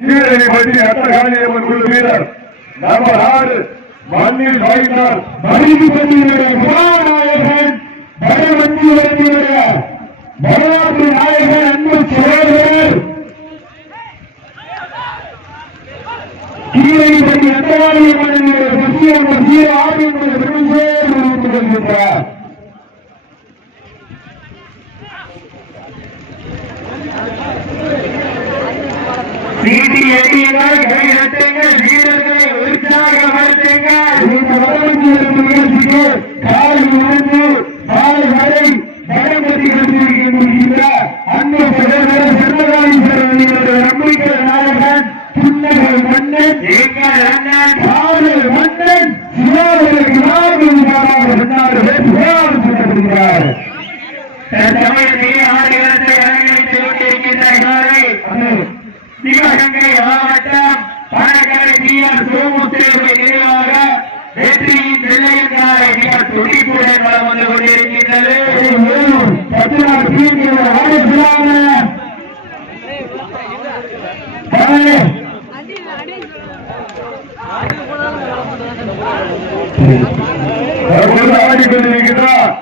கீழே பற்றி அட்டகாளியம்மன் குழு வீரர் நம்பர் ஆறு மண்ணில் வாய்ந்தார். மனித பள்ளியினுடைய புறாநாயகன் வடவந்தியுடைய வரலாற்று நாயகன் அன்பு சகோதரர் கீழைப்பட்டி அட்டவாணியம்மனுடைய சசியம்ம சீர ஆவியனுடைய பெருஞ்சேர் கொண்டிருக்கிறார் சீட்டி கை கைதட்டுங்கள் வீரர்களை உற்சாகப்படுத்துங்கள் இந்த வடவந்தியின் நிகழ்ச்சிக்கு காலை உணர்ந்து மாலை வரை வடமதி இருக்கின்ற அன்பு சகோதரர் சர்வகாலீஸ்வரனுடைய நம்பிக்கை நாயகன் புன்னகை மன்னன் எங்கள் அண்ணன் காடு மன்னன் சிவாவுடைய விழாவிற்காக முன்னாடி புகார் சொல்லப்படுகிறார் தற்சமயத்திலே ஆடுகளத்தை அரங்கேற்றிக் கொண்டிருக்கின்ற காலை சிவகங்கை மாவட்டம் பணக்கரை பிஆர் சோமுத்தேவை நினைவாக வெற்றியின் வெள்ளையன் காலை மிக துடிப்புடன் வளம் வந்து கொண்டிருக்கின்றது பத்து நாள் பிரிவு ஆலோசனை தற்போது ஆடிக்கொண்டிருக்கின்றார்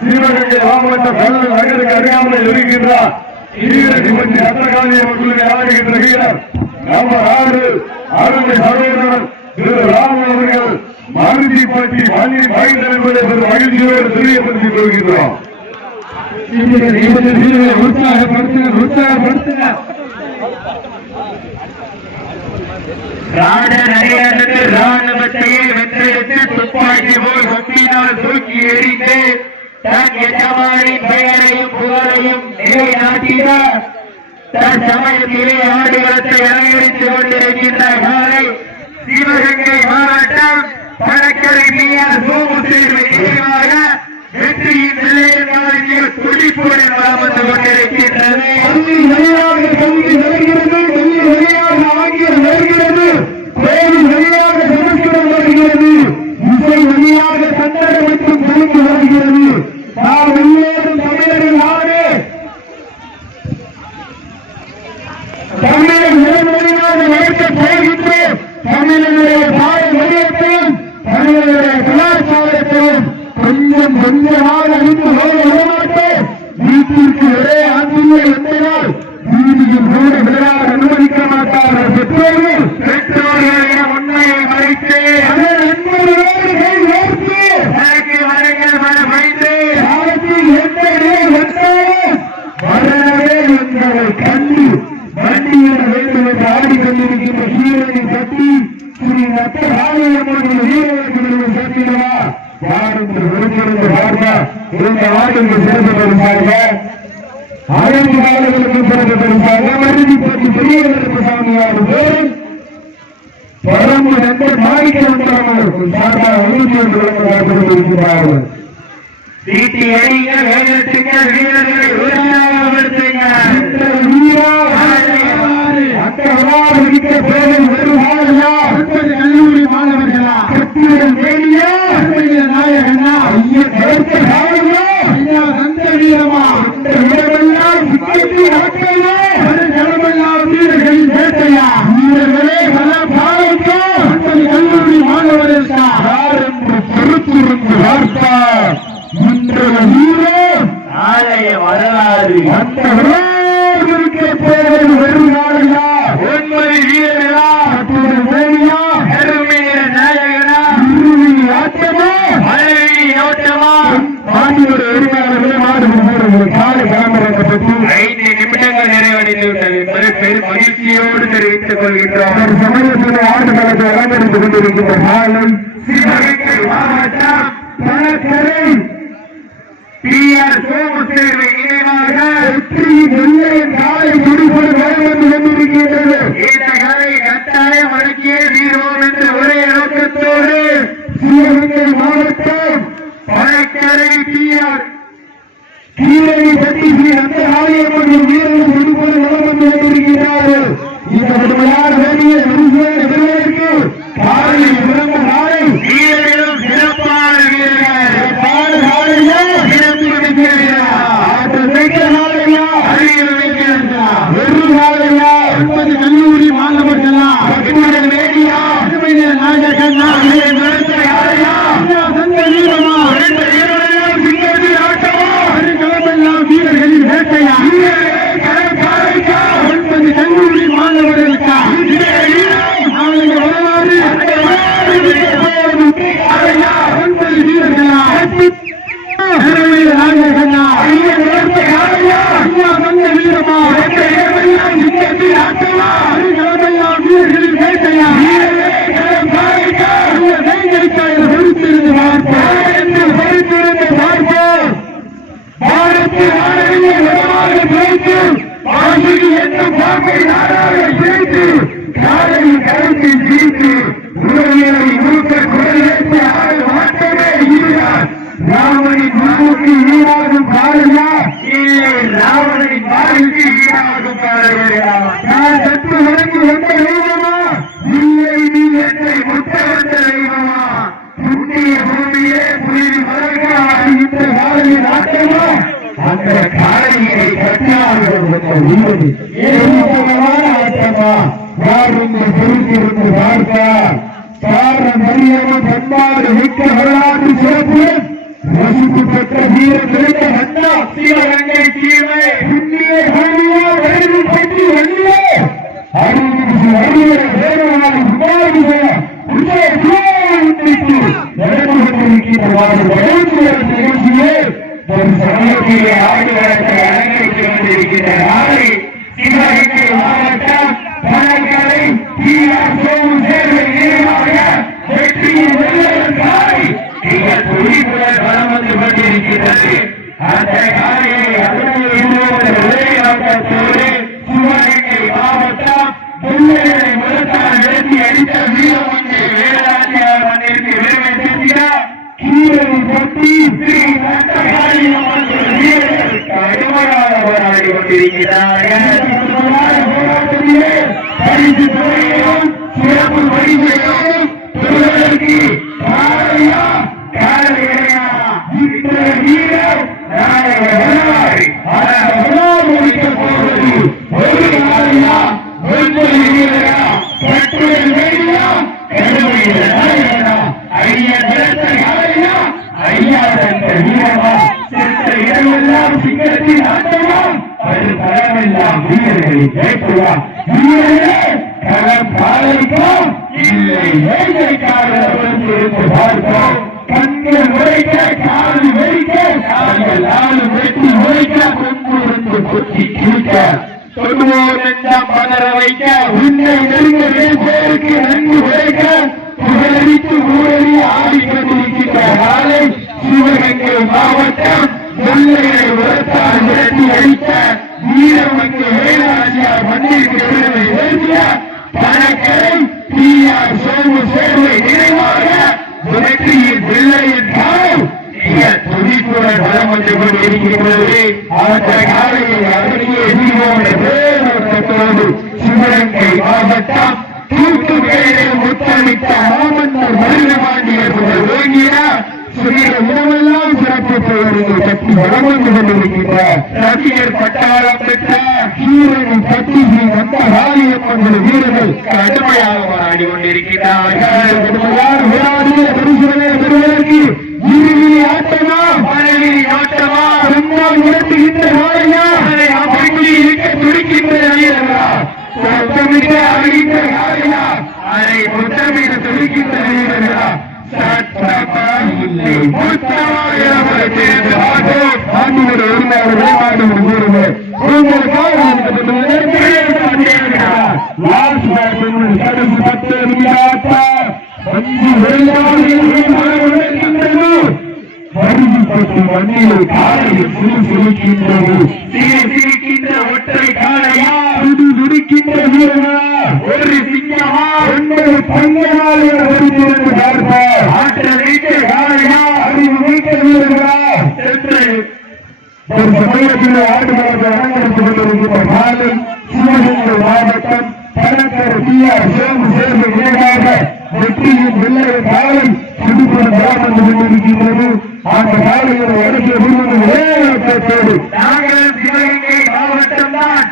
சிவகங்கை மாவட்டம் கல்லு நகருக்கு அறியாமல் இருக்கின்றார் கீழடி பட்டி அட்டகாளியம்மன் குழு நம்பர் ஆறு அருமை சகோதரர் திரு ராமன் அவர்கள் மருந்திப்பட்டி மண்ணின் வாய்ந்தல் என்பதை பெரும் மகிழ்ச்சியோடு தெரியப்படுத்திக் கொள்கின்றோம். நடையானது ராணுவத்தையே வென்றெடுத்து துப்பாக்கி போல் ஒப்பினால் தூக்கி எறிந்து தன் எஜமானின் பெயரையும் புகழையும் நிலைநாட்டினார். தற்சமயத்திலே ஆடுகளத்தை அலங்கரித்துக் கொண்டிருக்கின்ற காலை சிவகங்கை மாவட்டம் பணக்கரை பிஆர் சோமு தேர்வு நினைவாக வெற்றியின் நிலையங்களில் துடிப்புடன் வளம் வந்து கொண்டிருக்கின்றது. பள்ளி வருகிறது ஆங்கிலம் வருகிறது. சமஸ்கிருதம் வருகிறது. இசை கன்னடம் மற்றும் தெலுங்கு வருகிறது. நாம் எல்லோரும் தமிழர்கள் ஆடு தமிழனுடைய தாய் மொழியத்தையும் தமிழனுடைய கலாச்சாரத்தையும் கொஞ்சம் கொஞ்சமாக அழிந்து போக வீட்டிற்கு ஒரே ஆண்டிலே எத்தனால் வீதியில் மூட விழாக அனுமதிக்க மாட்டார்கள். பெற்றோர்கள் பெற்றோர்களின் உண்மையை மறைத்தே. இந்த சிறப்பு பெறுவாங்க ஐந்து காலங்களுக்கு சிறப்பு பெறுவாங்க மருதி பற்றி பெரியவர்களுக்கு சாமியாருக்கு பரம்பு நண்பர் மாணிக்க சார்பாக உறுதி என்று விளக்கப்பட்டிருக்கிறார்கள் சீட்டி உற்சாகப்படுத்துங்கள் வீரா அந்த விழாவில் மிக்க பேரில் வருவார்களா கல்லூரி மாணவர்களா கட்டியுடன் வேலியா நாயகனா ஐயா கருத்த காவலா ஐயா சந்த வீரமா இந்த வீரமெல்லாம் சிக்கி நடக்கையா ஜனமெல்லாம் வீரர்களின் வேட்டையா வீரர்களே பல பாவத்தா கல்லூரி மாணவர்களா யார் என்று பொறுத்திருந்து பார்த்தார் இன்று வீரர் நாளைய வரலாறு அந்த விழாவிற்கு பேரில் வருகிறார்களா ஒன்பது வீரர்களா கட்டுரை வேலியா கருமையில நாயகனா இறுதி ஆட்டமா மனைவி ஓட்டமா மாநில உரிமையாளர்களே மாடு வீரர்கள் காலை கிளம்புறதை பற்றி ஐந்து நிமிடங்கள் நிறைவடைந்து விட்டது என்பதை மகிழ்ச்சியோடு தெரிவித்துக் கொள்கின்றோம்? சமயத்தில் ஆண்டு காலத்தை அலங்கரித்துக் கொண்டிருக்கின்ற காலம் சிவகங்கை மாவட்டம் பணக்கரை பி ஆர் வெற்றி வெள்ளையின் காலை முடிப்பது வந்து கொண்டிருக்கின்றது. இந்த கதை கட்டாயம் அடக்கியே தீர்வோம் என்ற ஒரே நோக்கத்தோடு சிவகங்கை மாவட்டம் பணக்கரை பி ஆர் கீழே நிறுத்தி அடித்த ஐயா தந்த வீரமா சென்ற இடமெல்லாம் சிங்கத்தின் ஆட்டமா அது தரமெல்லாம் வீரர்களை கேட்குவா வீரர்களே களம் பாலிப்போம் இல்லை வேலைக்காக இருந்து பார்ப்போம் கண்கள் உழைக்க காது வெடிக்க கால்கள் வெட்டி உழைக்க கொண்டு இருந்து கொத்தி கிழிக்க பதற வைக்க உன்னை நெருங்க பேருக்கு நன்கு உழைக்க புகழடித்து ஊழலி ஆடிக்கொண்டிருக்கின்ற நாளை சிவகங்கை மாவட்டம் வெள்ளையை உரத்தால் விரட்டி அடித்த வீரமங்கை வேலாச்சியார் மண்ணிற்கு பெருமை சேர்த்திய பணக்கரை பிஆர் சோமு சேர்வை நினைவாக வெற்றியின் வெள்ளையின் காலம் மிக துடிப்புடன் வலம் வந்து கொண்டிருக்கிறது அந்த காலையை அப்படியே எதிர்கொண்ட பேரோட்டத்தோடு சிவகங்கை மாவட்டம் தூத்துக்குடியிலே முத்தமிட்ட மாமன்னர் மருதபாண்டியர் புகழ் ஓங்கினார் சிறிய உணவெல்லாம் சிறப்பு பெயர்கள் கட்டி வளம் வந்து கொண்டிருக்கின்ற ரசிகர் பட்டாளம் பெற்ற கீரனை கட்டி ஸ்ரீ வந்த ராணியம்மன் வீரர்கள் கடுமையாக போராடி கொண்டிருக்கிறார்கள். கடுமையான ஆட்டமா மனைவி உணர்த்துகின்ற நாளையா அதை அமைதி இருக்க துடிக்கின்ற வீரர்களா சத்தமிட்டு அழுகின்ற நாளையா அதை முத்தமிட துடிக்கின்ற வீரர்களா சட்டமா இல்லை முத்தமா என சேர்ந்து பார்த்தோம் ஆண்டுகள் இருந்தார்கள் விளையாடுவது லாஸ்ட் மேட்ச் பத்து. அஞ்சு விளையாடுகின்றது பரிசுப்பட்டு மண்ணில் காலையில் சிறு சிரிக்கின்றது சிரிக்கின்ற ஒற்றை காளையா துடி துடிக்கின்ற வீரனா ஒரு சிங்கமா ஒன்பது பங்களால் ஒருங்கிருந்து பார்ப்பார் ஆற்றல் வைத்த காளையா அறிவு வைத்த வீரர்களா சென்று ஒரு சமயத்தில் ஆடுகளத்தை அலங்கரித்துக் கொண்டிருக்கின்ற காலை சிவகங்கை மாவட்டம் பணக்கர் பிஆர் சேமு சேர்ந்து இணையாக வெற்றியின் வெள்ளை காலை சுடுபுறம் வளம் வந்து கொண்டிருக்கின்றது அந்த காலையில் அடுத்த விருது வேகத்தோடு நாங்கள் சிவகங்கை மாவட்டம் தான்.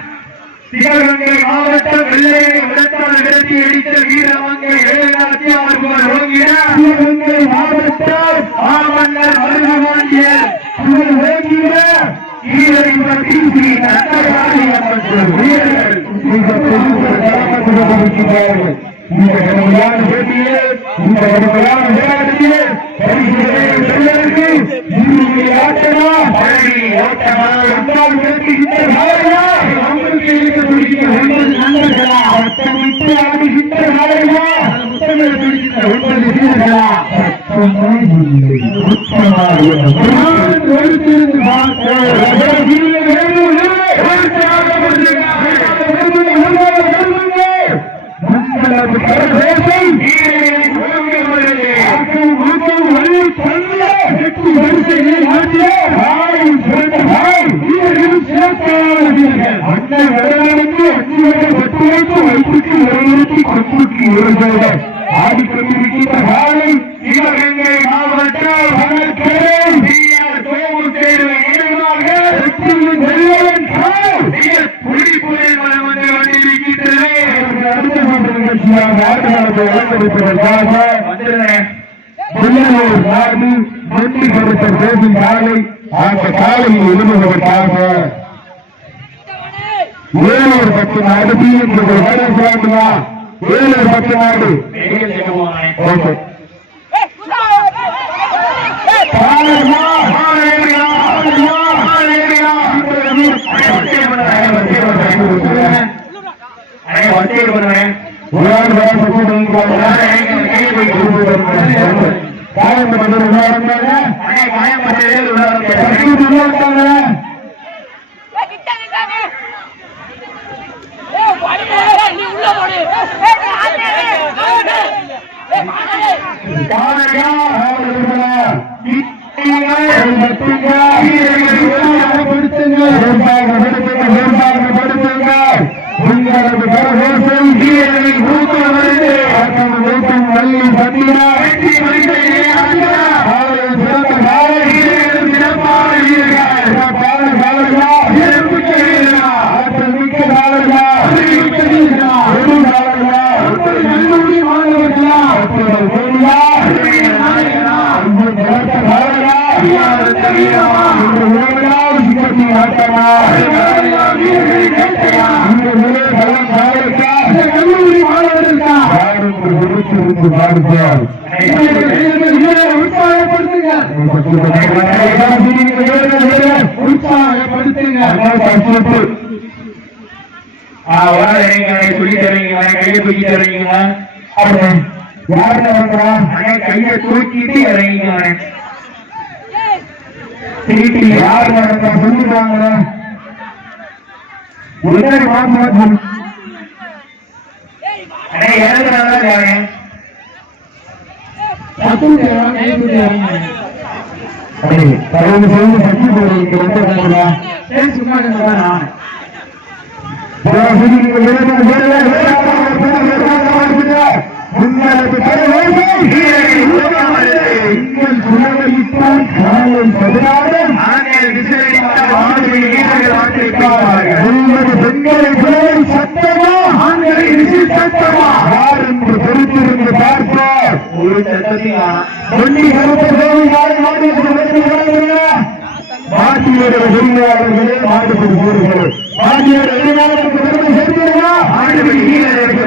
சிவகங்கை மாவட்டம் வெள்ளையை உடத்தால் நிறுத்தி அடித்த வீரமங்கை எழுநாச்சியார் புகழ் ஓங்கினார். சிவகங்கை மாவட்டம் மாமன்னர் பற்றி ஸ்ரீ வீரர்கள் மிக பெரிய காத்துக் கொண்டிருக்கிறார்கள் இந்த கடுமையான போட்டியிலே இந்த கடுமையான போராட்டத்திலே பரிசுகளை செல்வதற்கு இறுதி ஆட்டமா பழனி அவங்களுக்கு ஒன்பது நண்பர்களா ஆடுகின்ற ஒன்பது வீரர்களா சத்தமே இல்லை அலங்கரிப்பதற்காக புள்ளலூர் சார்பு வெற்றி கொடுத்த பேசும் காலை அந்த காலையில் எழுதுவதற்காக ஏழூர் பத்து நாடு பி என்று சார்புமா ஏழூர் பத்து நாடு. ஓகே. பாலமா பாலமா சொல்லி தருவீங்களா கையை தூக்கி தருவீங்களா யாருங்க வந்தா அண்ணே கையை தூக்கிட்டு இறங்கிங்க திருப்பி யாரு வந்தா அண்ணே இறங்குறாங்க தயவு செய்து சக்தி ரொம்ப நன்றா சும்மா நான் பெண்களை சத்தமா ஆண்களை சத்தமா யார் என்று பொறுத்திருந்து பார்ப்பார் ஒரு சட்டத்தையும் வெள்ளி உரிமையாளர்களே மாட்டுப்படி போடுகிறது மாட்டியோட உரிமையாளருக்கு பெருமை சேர்க்கிறதா ஆண்டு வீரர்களுக்கு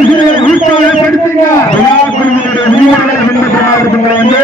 பேசுகிற உயிர்ப்பாளர் படித்தீங்க விழா குழுவினுடைய உயிரிழந்த வந்து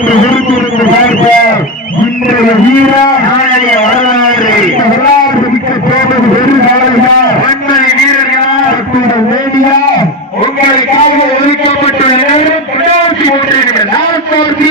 என்று குறிப்பிட்டிருக்கிறார் இன்றைய வீர நாளைய வரலாறு. வரலாறு மிக்க தேவை வெறுகாரர்களா ஒன்பது வீரர்களா? வேடியா உங்களுக்காக ஒதுக்கப்பட்டுள்ள இரண்டாயிரத்தி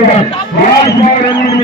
Yavaş bağırın